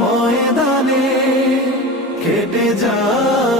ময়দানে খেটে যা